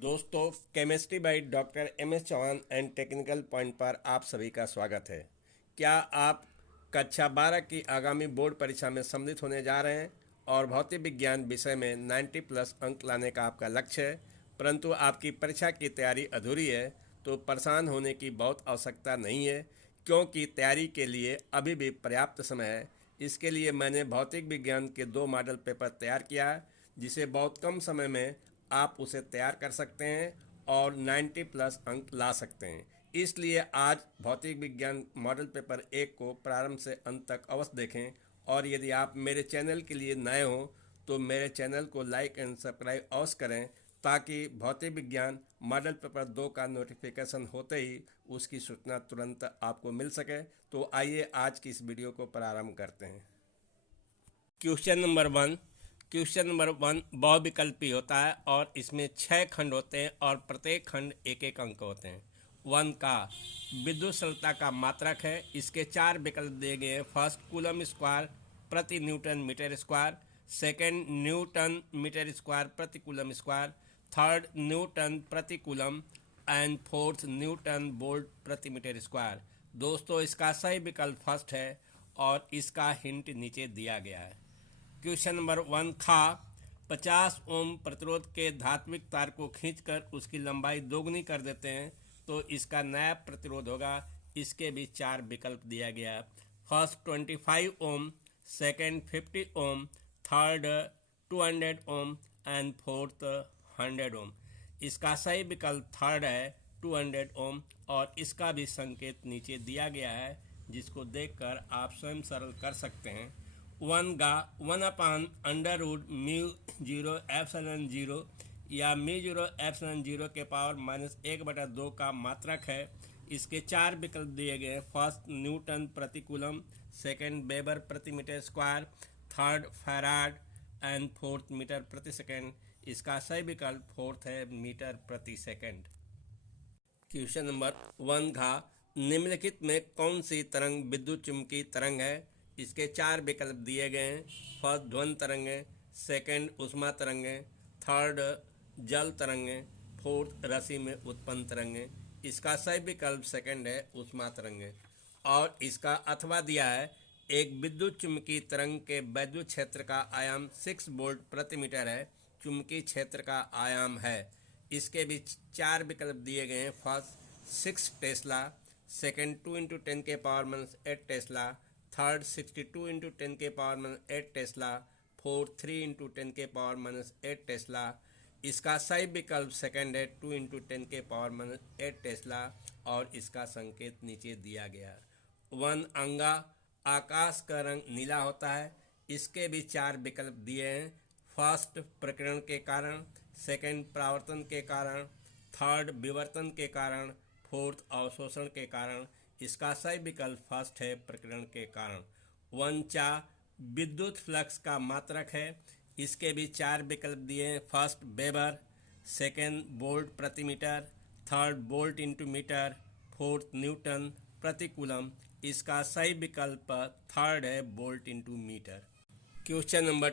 दोस्तों, chemistry by doctor M S Chauhan and technical point पर आप सभी का स्वागत है। क्या आप कक्षा 12 की आगामी बोर्ड परीक्षा में सम्मिलित होने जा रहे हैं और भौतिक विज्ञान विषय में 90 प्लस अंक लाने का आपका लक्ष्य है, परंतु आपकी परीक्षा की तैयारी अधूरी है? तो परेशान होने की बहुत आवश्यकता नहीं है, क्योंकि तैयारी के लिए अभी भी पर्याप्त समय है। इसके लिए मैंने भौतिक विज्ञान के 2 मॉडल पेपर तैयार किया है, जिसे बहुत कम समय में आप उसे तैयार कर सकते हैं और 90 प्लस अंक ला सकते हैं। इसलिए आज भौतिक विज्ञान मॉडल पेपर 1 को प्रारंभ से अंत तक अवश्य देखें। और यदि आप मेरे चैनल के लिए नए हों तो मेरे चैनल को लाइक एंड सब्सक्राइब अवश्य करें, ताकि भौतिक विज्ञान मॉडल पेपर 2 का नोटिफिकेशन होते ही उसकी सूचना तुरंत आपको मिल सके। तो आइए आज की इस वीडियो को प्रारंभ करते हैं। क्वेश्चन नंबर वन बहुविकल्पी होता है और इसमें 6 खंड होते हैं और प्रत्येक खंड एक एक अंक होते हैं। 1 का विद्युत सरलता का मात्रक है। इसके 4 विकल्प दिए गए हैं। फर्स्ट, कूलम स्क्वायर प्रति newton metre square. Second, newton metre square प्रति कूलम स्क्वायर। थर्ड, न्यूटन प्रति coulomb and fourth, newton volt प्रति मीटर स्क्वायर। दोस्तों, इसका सही विकल्प फर्स्ट है और इसका हिंट नीचे दिया गया है। क्वेश्चन नंबर 1 खा 50 ओम प्रतिरोध के धात्विक तार को खींचकर उसकी लंबाई दोगुनी कर देते हैं तो इसका नया प्रतिरोध होगा। इसके भी 4 विकल्प दिया गया है। First 25 ohm, second 50 ohm, third 200 ohm and fourth 100 ohm. इसका सही विकल्प थर्ड है, 200 ओम, और इसका भी संकेत नीचे दिया गया है, जिसको देखकर आप स्वयं सरल कर सकते हैं। 1/√μ0 या μ0 के पावर -1/2 का मात्रक है। इसके 4 विकल्प दिए गए हैं। फर्स्ट, न्यूटन प्रति कूलम। सेकेंड, वेबर प्रति metre square. Third, farad and fourth, metre प्रति सेकेंड। इसका सही विकल्प फोर्थ है, मीटर प्रति सेकेंड। क्वेश्चन नंबर 1 घा निम्नलिखित में कौन सी तरंग विद्युत चुम्बकीय तरंग है? इसके 4 विकल्प दिए गए हैं। फर्स्ट, ध्वनि तरंगें। सेकेंड, ऊष्मा तरंगें। थर्ड, जल तरंगें। फोर्थ, रस्सी में उत्पन्न तरंगें। इसका सही विकल्प सेकेंड है, ऊष्मा तरंगें। और इसका अथवा दिया है, एक विद्युत चुम्बकीय तरंग के वैद्युत क्षेत्र का आयाम 6 वोल्ट प्रति मीटर है। चुम्बकीय क्षेत्र का आयाम है। इसके भी 4 विकल्प दिए गए हैं। First, 6 Tesla. Second, 2 × 10⁻⁸ Tesla. Third, 62 × 10⁻⁸ Tesla. Fourth, 3 × 10⁻⁸ Tesla. इसका सही विकल्प सेकेंड है, 2 × 10⁻⁸ टेस्ला, और इसका संकेत नीचे दिया गया है। 1 अंगा आकाश का रंग नीला होता है। इसके भी 4 विकल्प दिए हैं। फर्स्ट, प्रकीर्णन के कारण। सेकेंड, परावर्तन के कारण। थर्ड, विवर्तन के कारण। फोर्थ, अवशोषण के कारण। इसका सही विकल्प फर्स्ट है, प्रकीर्णन के कारण। 1 चा विद्युत फ्लक्स का मात्रक है। इसके भी 4 विकल्प दिए हैं। First, weber. सेकेंड, वोल्ट प्रति metre. Third, volt into metre. Fourth, newton प्रति कूलम। इसका सही विकल्प थर्ड है, volt into metre. Question number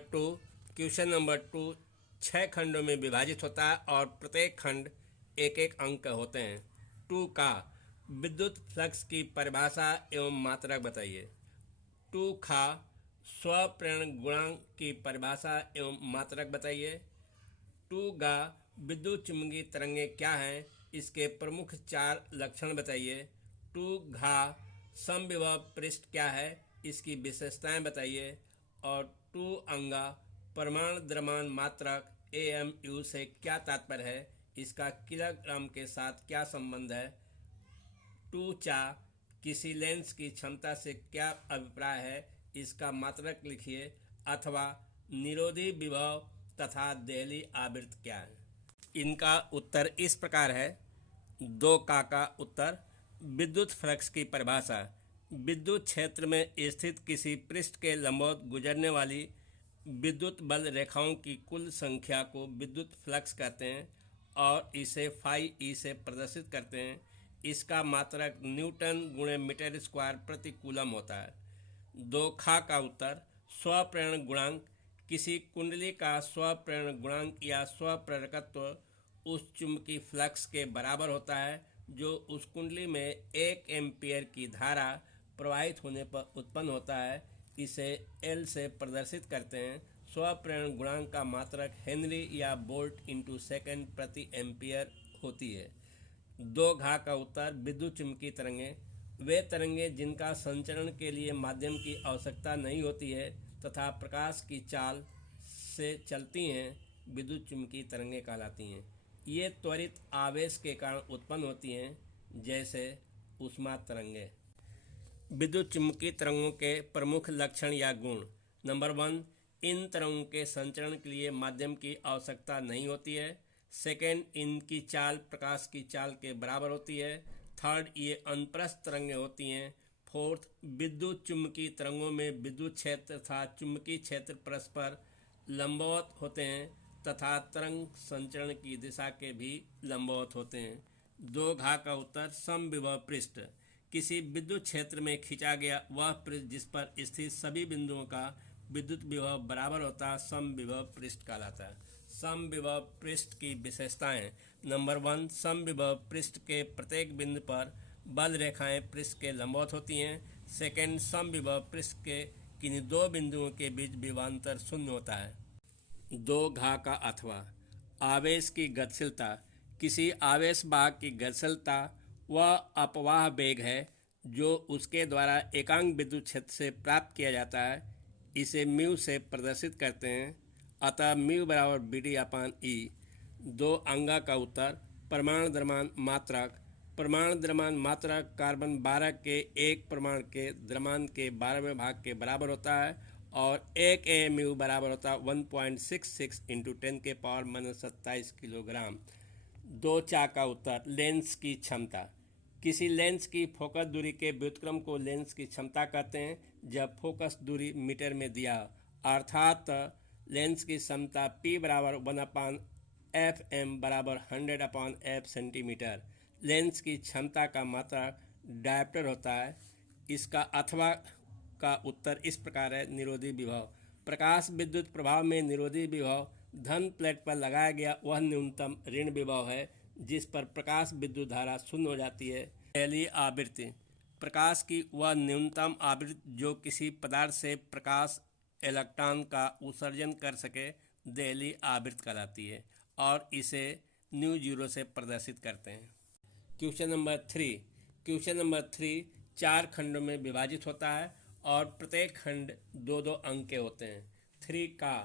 2 6 खंडों में विभाजित होता है और प्रत्येक खंड एक एक अंक होते हैं। 2 का विद्युत फ्लक्स की परिभाषा एवं मात्रक बताइए। 2 खा स्वप्रेरण गुणांक की परिभाषा एवं मात्रक बताइए। 2 गा विद्युत चुम्बकीय तरंगें क्या हैं, इसके प्रमुख 4 लक्षण बताइए। 2 घा समविभव पृष्ठ क्या है, इसकी विशेषताएं बताइए। और 2 अंगा परमाणु द्रव्यमान मात्रक AMU से क्या तात्पर्य है, इसका किलोग्राम के साथ क्या संबंध है। 2 चा किसी लेंस की क्षमता से क्या अभिप्राय है, इसका मात्रक लिखिए। अथवा निरोधी विभव तथा देहली आवृत्ति क्या है। इनका उत्तर इस प्रकार है। 2 का उत्तर, विद्युत फ्लक्स की परिभाषा विद्युत क्षेत्र में स्थित किसी पृष्ठ के लंबवत गुजरने वाली विद्युत बल रेखाओं की कुल संख्या को विद्युत फ्लक्स कहते हैं और इसे फाई ई से प्रदर्शित करते हैं। इसका मात्रक न्यूटन × मीटर स्क्वायर प्रति कूलम होता है। 2 खा का उत्तर, स्वप्रेरण गुणांक किसी कुंडली का स्वप्रेरण गुणांक या स्वप्रेरकत्व उस चुंबकीय फ्लक्स के बराबर होता है जो उस कुंडली में 1 एम्पीयर की धारा प्रवाहित होने पर उत्पन्न होता है। इसे L से प्रदर्शित करते हैं। स्वप्रेरण गुणांक का मात्रक हेनरी या वोल्ट इंटू सेकेंड प्रति एम्पियर होती है। 2 घा का उत्तर। विद्युत चुम्बकीय तरंगें वे तरंगें जिनका संचरण के लिए माध्यम की आवश्यकता नहीं होती है तथा प्रकाश की चाल से चलती हैं, विद्युत चुम्बकीय तरंगें कहलाती हैं। ये त्वरित आवेश के कारण उत्पन्न होती हैं, जैसे ऊष्मा तरंगें। विद्युत चुम्बकीय तरंगों के प्रमुख लक्षण या गुण। नंबर 1, इन तरंगों के संचरण के लिए माध्यम की आवश्यकता नहीं होती है। सेकेंड, इनकी चाल प्रकाश की चाल के बराबर होती है। थर्ड, ये अनुप्रस्थ तरंगें होती हैं। फोर्थ, विद्युत चुम्बकीय तरंगों में विद्युत क्षेत्र तथा चुम्बकीय क्षेत्र परस्पर लंबवत होते हैं तथा तरंग संचरण की दिशा के भी लंबवत होते हैं। 2 घा का उत्तर। समविभव पृष्ठ किसी विद्युत क्षेत्र में खींचा गया वह पृष्ठ जिस पर स्थित सभी बिंदुओं का विद्युत विभव बराबर होता है समविभव पृष्ठ कहलाता है। समविभव पृष्ठ की विशेषताएं। नंबर 1, समविभव पृष्ठ के प्रत्येक बिंदु पर बल रेखाएं पृष्ठ के लंबवत होती हैं। सेकेंड, समविभव पृष्ठ के किन्हीं 2 बिंदुओं के बीच विभवांतर शून्य होता है। 2 घा का अथवा। आवेश की गतिशीलता किसी आवेश वाहक की गतिशीलता वह अपवाह वेग है जो उसके द्वारा एकांक विद्युत क्षेत्र से प्राप्त किया जाता है। इसे म्यू से प्रदर्शित करते हैं। अतः म्यू बराबर BD/E। 2 अंगा का उत्तर। परमाणु द्रव्यमान मात्रक। परमाणु द्रव्यमान मात्रक कार्बन 12 के 1 परमाणु के द्रव्यमान के 12वें भाग के बराबर होता है और 1 AMU बराबर होता है 1.66 × 10⁻⁻27 किलोग्राम। 2 चा का उत्तर। लेंस की क्षमता किसी लेंस की फोकस दूरी के व्युत्क्रम को लेंस की क्षमता कहते हैं जब फोकस दूरी मीटर में दिया, अर्थात लेंस की क्षमता P बराबर 1/FM बराबर 100/F सेंटीमीटर। लेंस की क्षमता का मात्रक डायप्टर होता है। इसका अथवा का उत्तर इस प्रकार है। निरोधी विभव प्रकाश विद्युत प्रभाव में निरोधी विभव धन प्लेट पर लगाया गया वह न्यूनतम ऋण विभव है जिस पर प्रकाश विद्युत धारा शून्य हो जाती है। दहलीय आवृत्ति प्रकाश की वह न्यूनतम आवृत्ति जो किसी पदार्थ से प्रकाश इलेक्ट्रॉन का उत्सर्जन कर सके दहलीय आवृत्ति कहलाती है और इसे μ0 से प्रदर्शित करते हैं। क्वेश्चन नंबर 3 4 खंडों में विभाजित होता है और प्रत्येक खंड 2-2 अंक के होते हैं। 3 का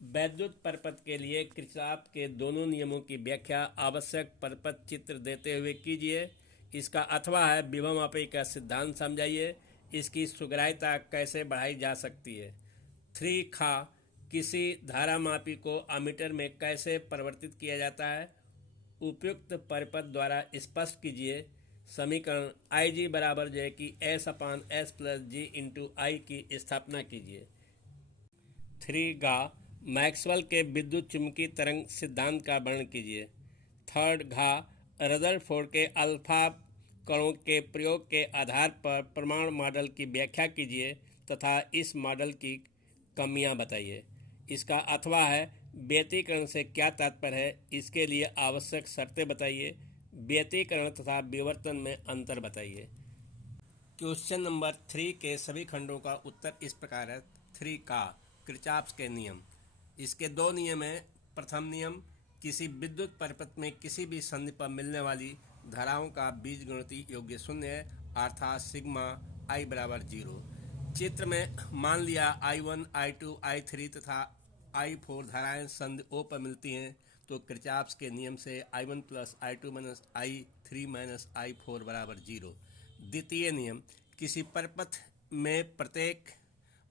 वैद्युत परपथ के लिए किरचॉफ के दोनों नियमों की व्याख्या आवश्यक परपथ चित्र देते हुए कीजिए। इसका अथवा है विभवमापी का सिद्धांत समझाइए। इसकी सुग्राह्यता कैसे बढ़ाई जा सकती है। 3 खा किसी धारामापी को अमीटर में कैसे परिवर्तित किया जाता है। उपयुक्त परिपथ द्वारा स्पष्ट कीजिए। समीकरण Ig बराबर जो है कि S/S + G × I की स्थापना कीजिए। 3 गा मैक्सवेल के विद्युत चुम्बकीय तरंग सिद्धांत का वर्णन कीजिए। 3 घा रदरफोर्ड के अल्फा कणों के प्रयोग के आधार पर परमाणु मॉडल की व्याख्या कीजिए तथा इस मॉडल की कमियां बताइए। इसका अथवा है व्यतिकरण से क्या तात्पर्य है, इसके लिए आवश्यक शर्तें बताइए। व्यतिकरण तथा विवर्तन में अंतर बताइए। क्वेश्चन नंबर 3 के सभी खंडों का उत्तर इस प्रकार है। 3 का किरचॉफ के नियम। इसके 2 नियम हैं। प्रथम नियम किसी विद्युत परिपथ में किसी भी संधि पर मिलने वाली धाराओं का बीजगणितीय योग शून्य है, अर्थात सिग्मा I बराबर 0। चित्र में मान लिया I1, I2, I3 तथा I4 धाराएं संधि O पर मिलती हैं तो किरचॉफ के नियम से I1 + I2 - I3 - I4 बराबर 0। द्वितीय नियम किसी परिपथ में प्रत्येक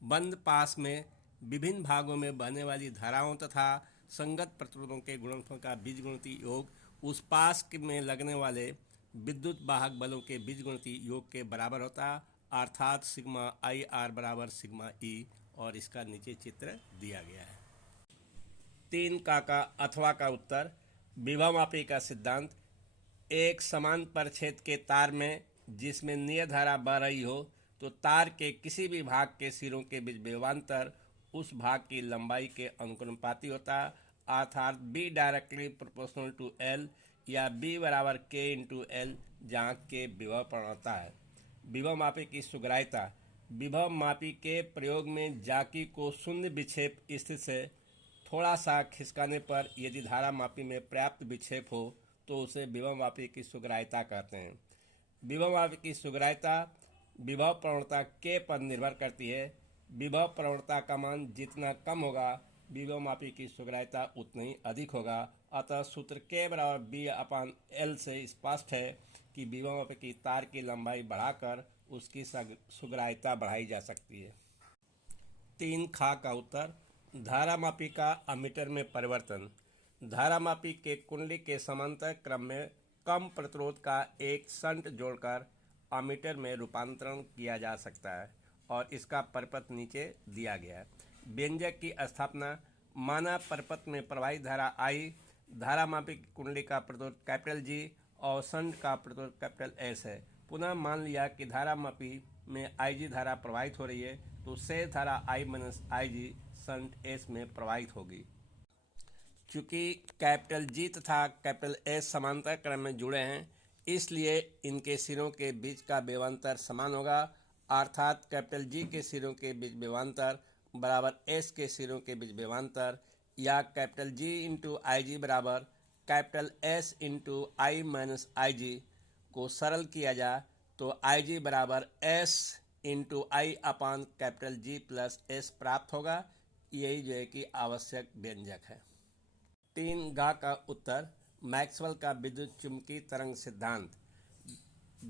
बंद पास में विभिन्न भागों में बहने वाली धाराओं तथा संगत प्रतिरोधों के गुणनफल का बीजगणितीय योग उस पास में लगने वाले विद्युत वाहक बलों के बीजगणितीय योग के बराबर होता है, अर्थात सिग्मा IR बराबर सिग्मा E, और इसका नीचे चित्र दिया गया है। 3 का अथवा का उत्तर विभवमापी का सिद्धांत। एक समान परिच्छेद के तार में जिसमें नियत धारा बह रही हो तो तार के किसी भी भाग के सिरों के बीच विभवांतर उस भाग की लंबाई के अनुक्रमानुपाती होता है, अर्थात B directly proportional to L या बी बराबर के इंटू एल, जहाँ के विभव प्रवणता है। विभव मापी की सुग्राह्यता। विभव मापी के प्रयोग में जाकी को शून्य विक्षेप स्थिति से थोड़ा सा खिसकाने पर यदि धारा मापी में पर्याप्त विक्षेप हो तो उसे विभव मापी की सुग्राह्यता कहते हैं। विभव मापी की सुग्राह्यता विभव प्रवणता के पर निर्भर करती है। विभव प्रवणता का मान जितना कम होगा विभव मापी की सुग्राह्यता उतना ही अधिक होगा। अतः सूत्र के बराबर बी अपान एल से स्पष्ट है कि विभव मापी की तार की लंबाई बढ़ाकर उसकी सुग्राह्यता बढ़ाई जा सकती है। 3 खा का उत्तर। धारामापी का अमीटर में परिवर्तन। धारामापी के कुंडली के समांतर क्रम में कम प्रतिरोध का एक शंट जोड़कर अमीटर में रूपांतरण किया जा सकता है और इसका परिपथ नीचे दिया गया है। व्यंजक की स्थापना। माना परिपथ में प्रवाहित धारा आई, धारामापी की कुंडली का प्रतिरोध कैपिटल जी और शंट का प्रतिरोध कैपिटल एस है। पुनः मान लिया कि धारामापी में IG धारा प्रवाहित हो रही है तो शेष धारा I minus IG shunt S में प्रवाहित होगी। चूँकि कैपिटल जी तथा कैपिटल एस समांतर क्रम में जुड़े हैं इसलिए इनके सिरों के बीच का विभवांतर समान होगा, अर्थात कैपिटल जी के सिरों के बीच विभवांतर बराबर एस के सिरों के बीच विभवांतर, या कैपिटल जी इंटू आई जी बराबर कैपिटल एस इंटू आई माइनस आई जी को सरल किया जाए तो आई जी बराबर एस इंटू आई अपान कैपिटल जी प्लस एस प्राप्त होगा। यही जो है कि आवश्यक व्यंजक है। 3 गा का उत्तर। मैक्सवेल का विद्युत चुंबकीय तरंग सिद्धांत।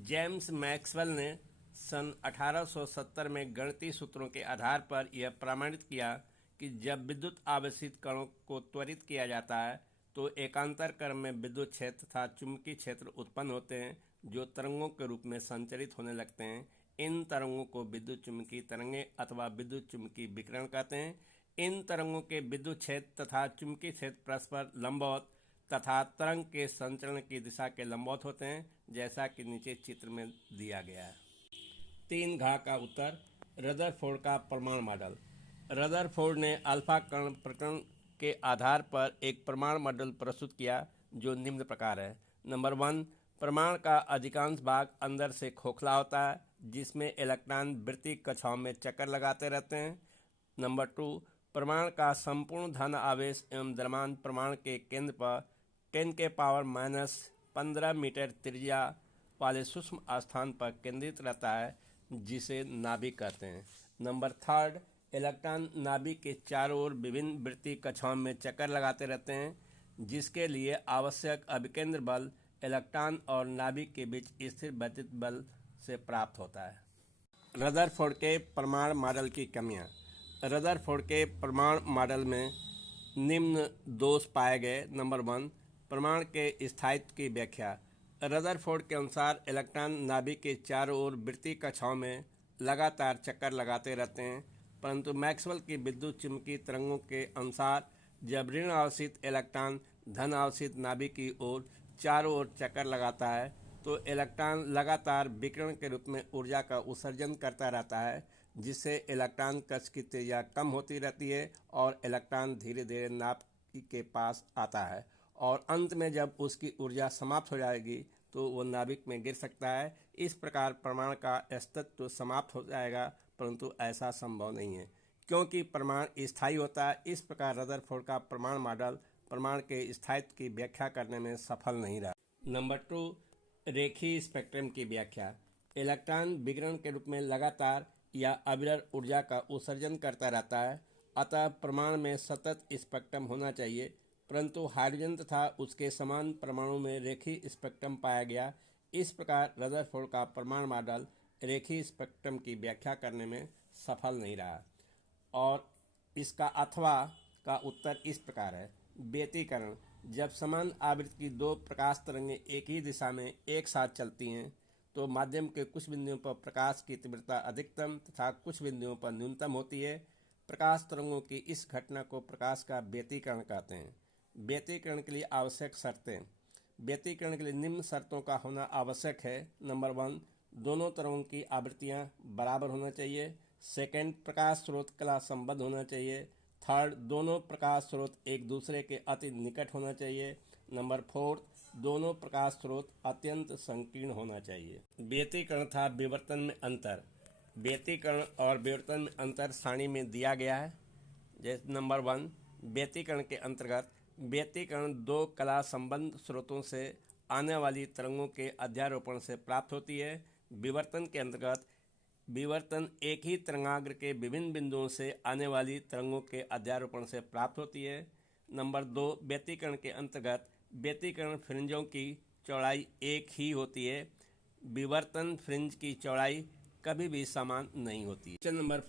जेम्स मैक्सवेल ने सन 1870 में गणितीय सूत्रों के आधार पर यह प्रमाणित किया कि जब विद्युत आवेशित कणों को त्वरित किया जाता है तो एकांतर क्रम में विद्युत क्षेत्र तथा चुंबकीय क्षेत्र उत्पन्न होते हैं जो तरंगों के रूप में संचरित होने लगते हैं। इन तरंगों को विद्युत चुंबकीय तरंगें अथवा विद्युत चुंबकीय विकिरण कहते हैं। इन तरंगों के विद्युत क्षेत्र तथा चुंबकीय क्षेत्र परस्पर लंबवत तथा तरंग के संचरण की दिशा के लंबवत होते हैं, जैसा कि नीचे चित्र में दिया गया है। 3 घा का उत्तर। रदरफोर्ड का परमाणु मॉडल। रदरफोर्ड ने अल्फा कण प्रकरण के आधार पर एक परमाणु मॉडल प्रस्तुत किया जो निम्न प्रकार है। नंबर 1, परमाणु का अधिकांश भाग अंदर से खोखला होता है जिसमें इलेक्ट्रॉन वृत्तीय कक्षाओं में चक्कर लगाते रहते हैं। नंबर 2, परमाणु का संपूर्ण धन आवेश एवं द्रव्यमान परमाणु के केंद्र पर 10⁻⁻15 मीटर त्रिज्या वाले सूक्ष्म स्थान पर केंद्रित रहता है जिसे नाभिक कहते हैं। नंबर 3, इलेक्ट्रॉन नाभिक के चारों ओर विभिन्न वृत्तीय कक्षाओं में चक्कर लगाते रहते हैं जिसके लिए आवश्यक अभिकेंद्र बल इलेक्ट्रॉन और नाभिक के बीच स्थिर वैद्युत बल से प्राप्त होता है। रदरफोर्ड के परमाणु मॉडल की कमियां। रदरफोर्ड के परमाणु मॉडल में निम्न दोष पाए गए। नंबर 1, परमाणु के स्थायित्व की व्याख्या। रदरफोर्ड के अनुसार इलेक्ट्रॉन नाभिक के चारों ओर वृत्तीय कक्षाओं में लगातार चक्कर लगाते रहते हैं, परंतु मैक्सवेल की विद्युत चुंबकीय तरंगों के अनुसार जब ऋण आवेशित इलेक्ट्रॉन धन आवेशित नाभिक की ओर चारों ओर चक्कर लगाता है तो इलेक्ट्रॉन लगातार विकिरण के रूप में ऊर्जा का उत्सर्जन करता रहता है जिससे इलेक्ट्रॉन कक्ष की त्रिज्या कम होती रहती है और इलेक्ट्रॉन धीरे धीरे नाभिक के पास आता है और अंत में जब उसकी ऊर्जा समाप्त हो जाएगी तो वो नाभिक में गिर सकता है। इस प्रकार परमाणु का अस्तित्व समाप्त हो जाएगा, परंतु ऐसा संभव नहीं है क्योंकि परमाणु स्थायी होता है। इस प्रकार रदरफोर्ड का परमाणु मॉडल परमाणु के स्थायित्व की व्याख्या करने में सफल नहीं रहा। नंबर 2, रेखीय स्पेक्ट्रम की व्याख्या। इलेक्ट्रॉन विकिरण के रूप में लगातार या अविरल ऊर्जा का उत्सर्जन करता रहता है, अतः परमाणु में सतत स्पेक्ट्रम होना चाहिए, परंतु हाइड्रोजन तथा उसके समान परमाणु में रेखीय स्पेक्ट्रम पाया गया। इस प्रकार रदरफोर्ड का परमाणु मॉडल रेखीय स्पेक्ट्रम की व्याख्या करने में सफल नहीं रहा। और इसका अथवा का उत्तर इस प्रकार है। व्यतिकरण। जब समान आवृत्ति की 2 प्रकाश तरंगें एक ही दिशा में एक साथ चलती हैं तो माध्यम के कुछ बिंदुओं पर प्रकाश की तीव्रता अधिकतम तथा कुछ बिंदुओं पर न्यूनतम होती है। प्रकाश तरंगों की इस घटना को प्रकाश का व्यतिकरण कहते हैं। व्यतिकरण के लिए आवश्यक शर्तें। व्यतिकरण के लिए निम्न शर्तों का होना आवश्यक है। नंबर 1, दोनों तरंगों की आवृत्तियां बराबर होना चाहिए। सेकंड, प्रकाश स्रोत कला संबद्ध होना चाहिए। थर्ड, दोनों प्रकाश स्रोत एक दूसरे के अति निकट होना चाहिए। नंबर 4, दोनों प्रकाश स्रोत अत्यंत संकीर्ण होना चाहिए। व्यतिकरण तथा विवर्तन में अंतर। व्यतिकरण और विवर्तन में अंतर सारणी में दिया गया है। जैसे नंबर 1, व्यतिकरण के अंतर्गत व्यतिकरण दो कला संबंध स्रोतों से आने वाली तरंगों के अध्यारोपण से प्राप्त होती है। विवर्तन के अंतर्गत विवर्तन एक ही तरंगाग्र के विभिन्न बिंदुओं से आने वाली तरंगों के अध्यारोपण से प्राप्त होती है। नंबर 2, व्यतिकरण के अंतर्गत व्यतिकरण फ्रिंजों की चौड़ाई एक ही होती है। विवर्तन फ्रिंज की चौड़ाई कभी भी समान नहीं होती। क्वेश्चन नंबर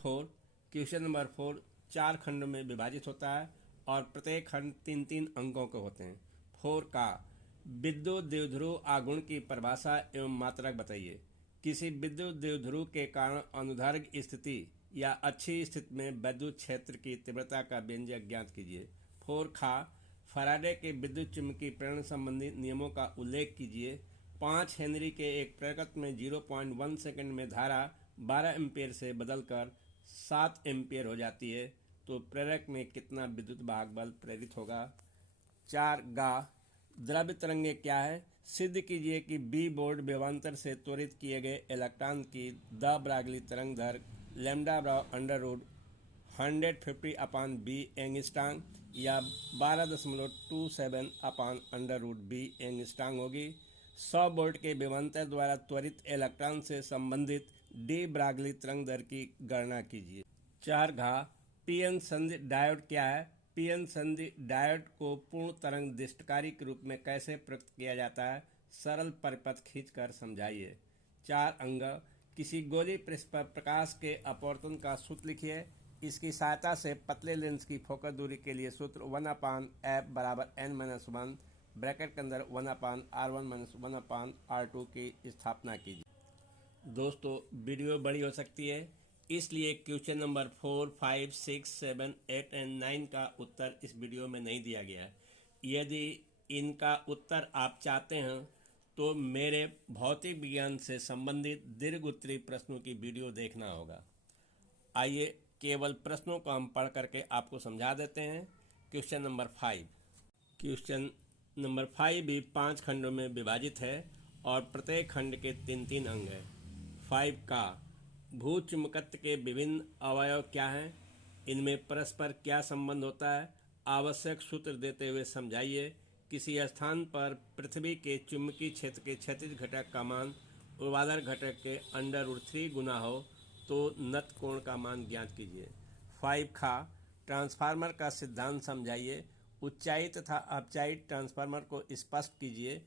4 4 खंडों में विभाजित होता है और प्रत्येक खंड 3-3 अंकों के होते हैं। 4 का विद्युत द्विध्रुव आघूर्ण की परिभाषा एवं मात्रक बताइए। किसी विद्युत द्विध्रुव के कारण अनुदैर्घ्य स्थिति या अच्छी स्थिति में विद्युत क्षेत्र की तीव्रता का व्यंजक ज्ञात कीजिए। 4 खा फैराडे के विद्युत चुम्बकीय प्रेरण संबंधी नियमों का उल्लेख कीजिए। 5 हेनरी के एक प्रेरक में 0.1 सेकंड में धारा 12 एम्पीयर से बदलकर 7 एम्पीयर हो जाती है, तो प्रेरक में कितना विद्युत वाहक बल प्रेरित होगा। 4 गा द्रव्य तरंगे क्या है? सिद्ध कीजिए कि बी बोर्ड विभवांतर से त्वरित किए गए इलेक्ट्रॉन की द ब्रागली तरंग दैर्घ्य लैम्डा बराबर under root 150 upon B angstrom या 12.27 upon under root B angstrom होगी। 100 वोल्ट के विभवांतर द्वारा त्वरित इलेक्ट्रॉन से संबंधित डी ब्रागली तरंग दैर्घ्य की गणना कीजिए। 4 घा पीएन संधि डायोड क्या है? पीएन संधि डायोड को पूर्ण तरंग दिष्टकारी के रूप में कैसे प्रयुक्त किया जाता है? सरल परिपथ खींचकर समझाइए। 4 अंग किसी गोली पृष्ठ पर प्रकाश के अपवर्तन का सूत्र लिखिए। इसकी सहायता से पतले लेंस की फोकस दूरी के लिए सूत्र 1/f बराबर n-1 ब्रैकेट के अंदर 1/r1-1/r2 की स्थापना कीजिए। दोस्तों, वीडियो बड़ी हो सकती है, इसलिए क्वेश्चन नंबर 4, 5, 6, 7, 8 एंड 9 का उत्तर इस वीडियो में नहीं दिया गया है। यदि इनका उत्तर आप चाहते हैं तो मेरे भौतिक विज्ञान से संबंधित दीर्घ उत्तरीय प्रश्नों की वीडियो देखना होगा। आइए केवल प्रश्नों को हम पढ़ करके आपको समझा देते हैं। क्वेश्चन नंबर 5 भी 5 खंडों में विभाजित है और प्रत्येक खंड के 3-3 अंग हैं। 5 का भूचुम्बकत्व के विभिन्न अवयव क्या हैं? इनमें परस्पर क्या संबंध होता है? आवश्यक सूत्र देते हुए समझाइए। किसी स्थान पर पृथ्वी के चुंबकीय क्षेत्र के क्षैतिज घटक का मान ऊर्ध्वाधर घटक के √3 गुना हो तो नत कोण का मान ज्ञात कीजिए। 5 खा ट्रांसफार्मर का सिद्धांत समझाइए। ऊंचाई तथा अपचाई ट्रांसफार्मर को स्पष्ट कीजिए।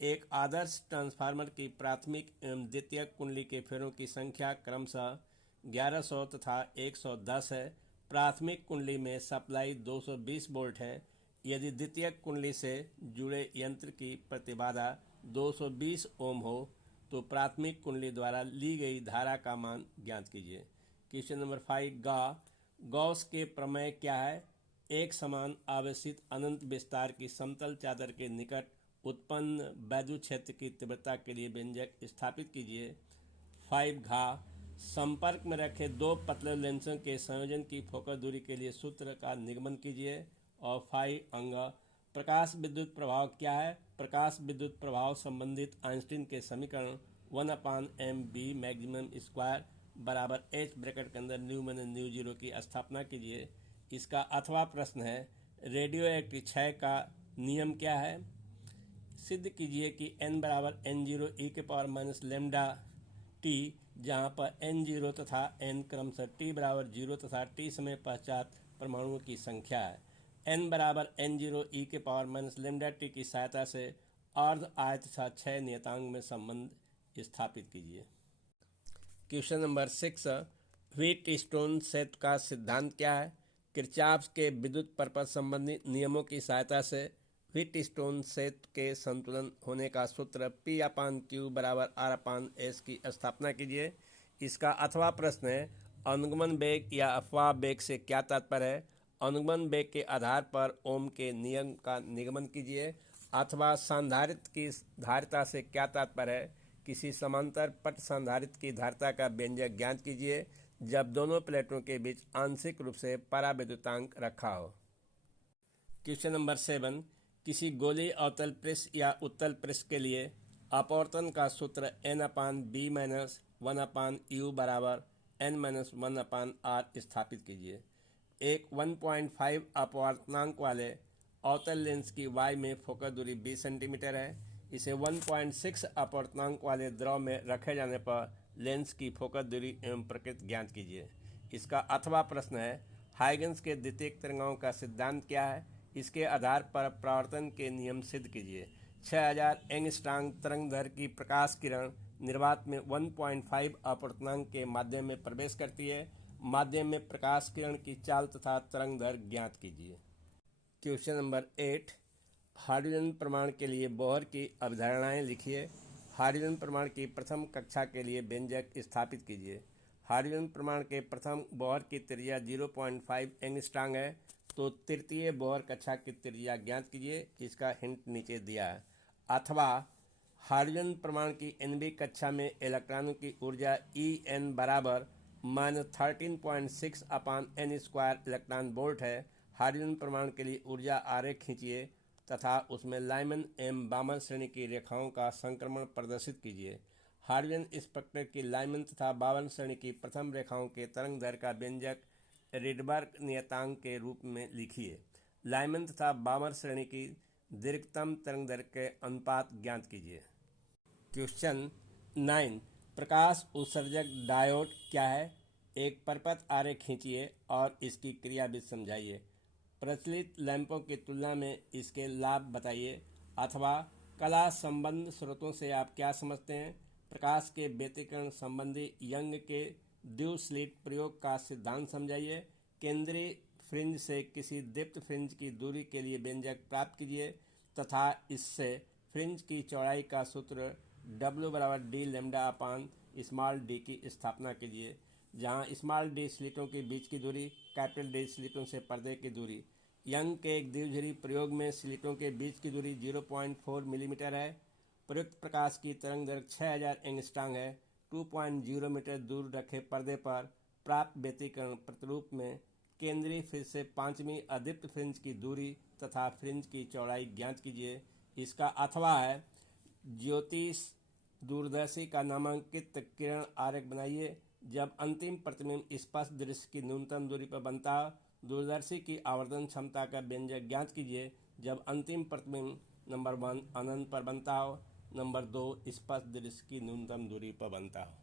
एक आदर्श ट्रांसफार्मर की प्राथमिक एवं द्वितीयक कुंडली के फेरों की संख्या क्रमशः 1100 तथा 110 है। प्राथमिक कुंडली में सप्लाई 220 वोल्ट है। यदि द्वितीयक कुंडली से जुड़े यंत्र की प्रतिबाधा 220 ओम हो तो प्राथमिक कुंडली द्वारा ली गई धारा का मान ज्ञात कीजिए। क्वेश्चन नंबर 5 गॉस के प्रमेय क्या है? एक समान आवेशित अनंत विस्तार की समतल चादर के निकट उत्पन्न वैद्युत क्षेत्र की तीव्रता के लिए व्यंजक स्थापित कीजिए। 5 घा संपर्क में रखे दो पतले लेंसों के संयोजन की फोकस दूरी के लिए सूत्र का निगमन कीजिए। और 5 अंग प्रकाश विद्युत प्रभाव क्या है? प्रकाश विद्युत प्रभाव संबंधित आइंस्टीन के समीकरण 1/mv मैक्सिमम स्क्वायर बराबर h ब्रैकेट के अंदर न्यूमैन न्यू जीरो की स्थापना कीजिए। इसका अथवा प्रश्न है रेडियो एक्टिव क्षय का नियम क्या है? सिद्ध कीजिए कि n बराबर n0 e⁻ लैम्डा t, जहाँ पर n0 तथा n क्रमशः t बराबर 0 तथा t समय पश्चात परमाणुओं की संख्या है। n बराबर n0 e⁻ लैम्डा t की सहायता से अर्ध आयत तथा क्षय नियतांक में संबंध स्थापित कीजिए। क्वेश्चन नंबर 6 व्हीटस्टोन सेतु का सिद्धांत क्या है? किरचॉफ के विद्युत परपथ संबंधी नियमों की सहायता से व्हीटस्टोन सेतु के संतुलन होने का सूत्र P/Q बराबर R/S की स्थापना कीजिए। इसका अथवा प्रश्न है अनुगमन वेग या अफवाह वेग से क्या तात्पर्य है? अनुगमन वेग के आधार पर ओम के नियम का निगमन कीजिए। अथवा संधारित्र की धारिता से क्या तात्पर्य है? किसी समांतर पट संधारित्र की धारिता का व्यंजक ज्ञात कीजिए। जब दोनों प्लेटों के बीच आंशिक रूप से पराविद्युतांक रखा हो। क्वेश्चन नंबर 7, किसी गोलीय अवतल पृष्ठ या उत्तल पृष्ठ के लिए अपवर्तन का सूत्र n/b-1/u बराबर n-1/r स्थापित कीजिए। एक 1.5 अपवर्तनांक वाले अवतल लेंस की y में फोकस दूरी 20 सेंटीमीटर है। इसे 1.6 अपवर्तनांक वाले द्रव में रखे जाने पर लेंस की फोकस दूरी एवं प्रकृति ज्ञात कीजिए। इसका अथवा प्रश्न है, हाइगन्स के द्वितीयक तरंगों का सिद्धांत क्या है? इसके आधार पर परावर्तन के नियम सिद्ध कीजिए। 6000 एंगस्ट्रॉम तरंगदैर्घ्य की प्रकाश किरण निर्वात में 1.5 अपवर्तनांक के माध्यम में प्रवेश करती है। माध्यम में प्रकाश किरण की चाल तथा तरंगदैर्घ्य ज्ञात कीजिए। क्वेश्चन नंबर 8, हाइड्रोजन परमाणु के लिए बोहर की अवधारणाएं लिखिए। हाइड्रोजन परमाणु की प्रथम कक्षा के लिए व्यंजक स्थापित कीजिए। हाइड्रोजन परमाणु के प्रथम बोहर की त्रिज्या 0.5 एंगस्ट्रॉम है, तो तृतीय बोहर कक्षा की त्रिज्या ज्ञात कीजिए। इसका हिंट नीचे दिया है। अथवा हाइड्रोजन परमाणु की nवीं कक्षा में इलेक्ट्रॉनों की ऊर्जा En बराबर -13.6 अपान n स्क्वायर इलेक्ट्रॉन वोल्ट है। हाइड्रोजन परमाणु के लिए ऊर्जा आरेख खींचिए तथा उसमें लाइमन एवं बामन श्रेणी की रेखाओं का संक्रमण प्रदर्शित कीजिए। हाइड्रोजन स्पेक्ट्रम की लाइमन तथा बामन श्रेणी की प्रथम रेखाओं के तरंगदैर्घ्य का व्यंजक रिडबर्ग नियतांक के रूप में लिखिए। लाइमन तथा बामर श्रेणी की दीर्घतम तरंगदैर्घ्य के अनुपात ज्ञात कीजिए। क्वेश्चन 9, प्रकाश उत्सर्जक डायोड क्या है? एक परपथ आरेख खींचिए और इसकी क्रियाविधि समझाइए। प्रचलित लैंपों की तुलना में इसके लाभ बताइए। अथवा कला संबंध स्रोतों से आप क्या समझते हैं? प्रकाश के व्यतिकरण संबंधी यंग के द्विस्लिट प्रयोग का सिद्धांत समझाइए। केंद्रीय फ्रिंज से किसी दीप्त फ्रिंज की दूरी के लिए व्यंजक प्राप्त कीजिए तथा इससे फ्रिंज की चौड़ाई का सूत्र W बराबर d लैम्डा अपान स्मॉल d की स्थापना कीजिए, जहां स्मॉल d स्लिटों के बीच की दूरी, कैपिटल D स्लिटों से पर्दे की दूरी। यंग के एक द्विध्रुवी प्रयोग में स्लिटों के बीच की दूरी 0.4 मिलीमीटर है। प्रयुक्त प्रकाश की तरंगदैर्घ्य 6000 एंगस्ट्रॉम है। 2.0 मीटर दूर रखे पर्दे पर प्राप्त व्यतिकरण प्रतिरूप में केंद्रीय फ्रिंज से पांचवीं अदीप्त फ्रिंज की दूरी तथा फ्रिंज की चौड़ाई ज्ञात कीजिए। इसका अथवा है, ज्योतिष दूरदर्शी का नामांकित किरण आरेख बनाइए। जब अंतिम प्रतिबिंब स्पष्ट दृश्य की न्यूनतम दूरी पर बनता हो। दूरदर्शी की आवर्धन क्षमता का व्यंजक ज्ञात कीजिए। जब अंतिम प्रतिबिंब नंबर 1 अनंत पर बनता हो। नंबर 2 स्पष्ट दृश्य की न्यूनतम दूरी पर बनता हो।